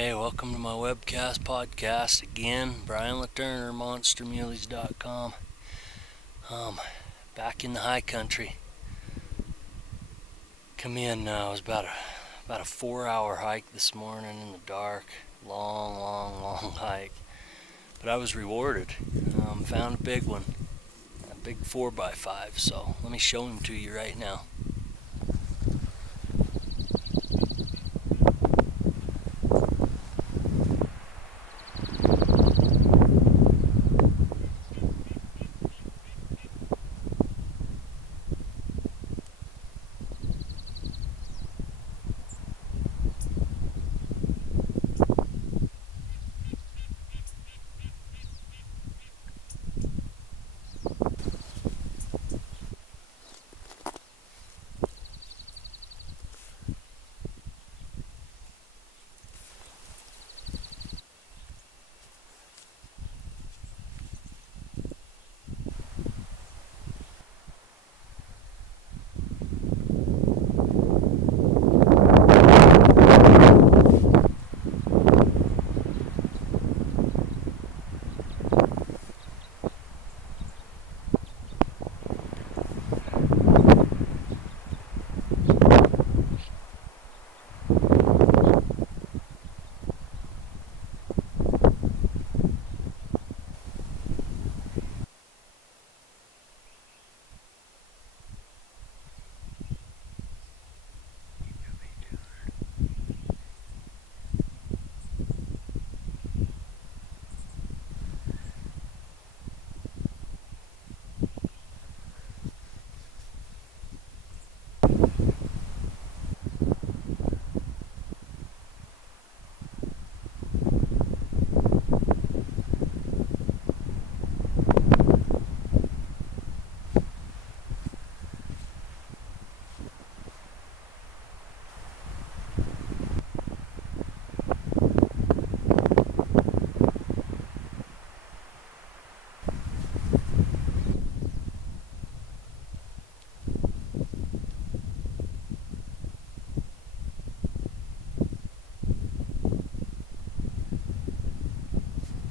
Hey, welcome to my webcast podcast again. Brian Laturner, MonsterMuleys.com. Back in the high country. Come in. It was about a 4-hour hike this morning in the dark. Long hike. But I was rewarded. Found a big one, a big 4x5. So let me show him to you right now.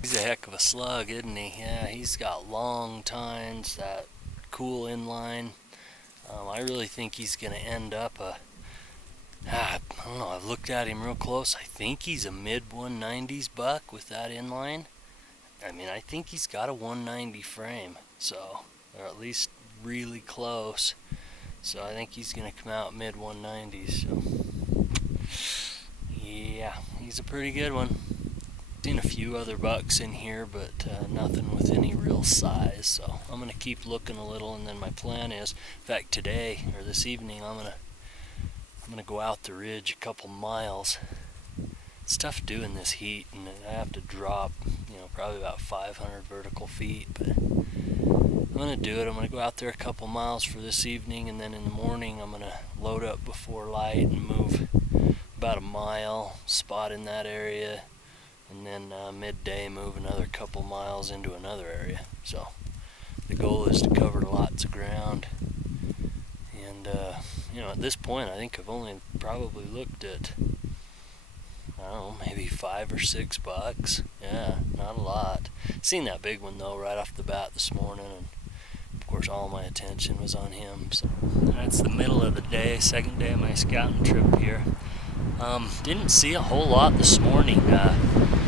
He's a heck of a slug, isn't he? Yeah, he's got long tines, that cool inline. I really think he's going to end up I don't know, I've looked at him real close. I think he's a mid-190s buck with that inline. I mean, I think he's got a 190 frame, so, or at least really close. So I think he's going to come out mid-190s. So, yeah, he's a pretty good one. Seen a few other bucks in here, but nothing with any real size, so I'm going to keep looking a little, and then my plan is, in fact today, or this evening, I'm going to go out the ridge a couple miles. It's tough doing this heat, and I have to drop, probably about 500 vertical feet, but I'm going to do it. I'm going to go out there a couple miles for this evening, and then in the morning I'm going to load up before light and move about a mile, spot in that area, and then midday move another couple miles into another area. So the goal is to cover lots of ground, and at this point I think I've only probably looked at, I don't know, maybe 5 or 6 bucks. Yeah, not a lot. Seen that big one though right off the bat this morning, and of course all my attention was on him. So that's the middle of the day, second day of my scouting trip here. Didn't see a whole lot this morning.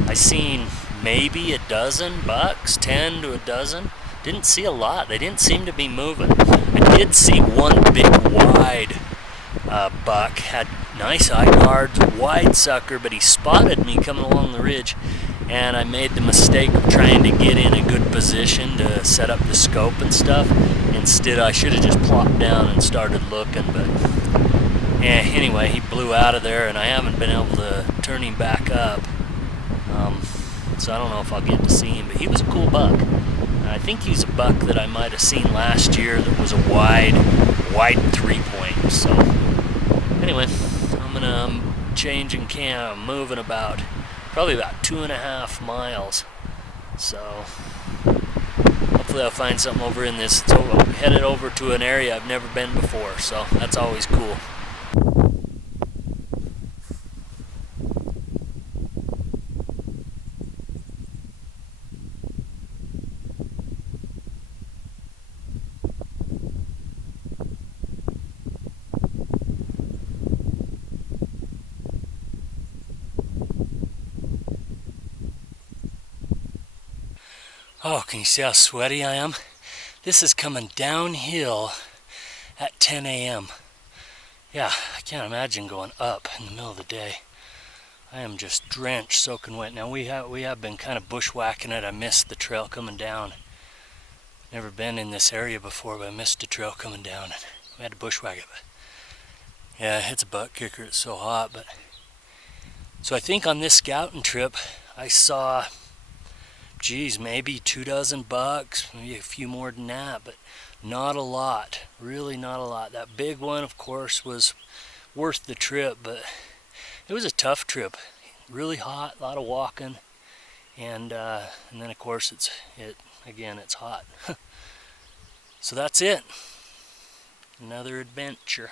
I seen maybe a dozen bucks, 10 to a dozen. Didn't see a lot. They didn't seem to be moving. I did see one big wide buck. Had nice eye guards, wide sucker, but he spotted me coming along the ridge, and I made the mistake of trying to get in a good position to set up the scope and stuff. Instead, I should have just plopped down and started looking, but anyway, he blew out of there, and I haven't been able to turn him back up. So I don't know if I'll get to see him, but he was a cool buck. And I think he's a buck that I might have seen last year that was a wide 3-point. So anyway, I'm gonna change in camp. I'm moving probably about 2.5 miles. So hopefully I'll find something over in this. It's headed over to an area I've never been before, so that's always cool. Oh, can you see how sweaty I am? This is coming downhill at 10 a.m. Yeah, I can't imagine going up in the middle of the day. I am just drenched, soaking wet. Now we have been kind of bushwhacking it. I missed the trail coming down. Never been in this area before, but I missed the trail coming down. We had to bushwhack it. But yeah, it's a butt kicker. It's so hot. But so I think on this scouting trip, I saw, geez, maybe 24 bucks, maybe a few more than that, but not a lot. Really not a lot. That big one, of course, was worth the trip, but it was a tough trip. Really hot, a lot of walking, and then of course it's hot. So that's it. Another adventure.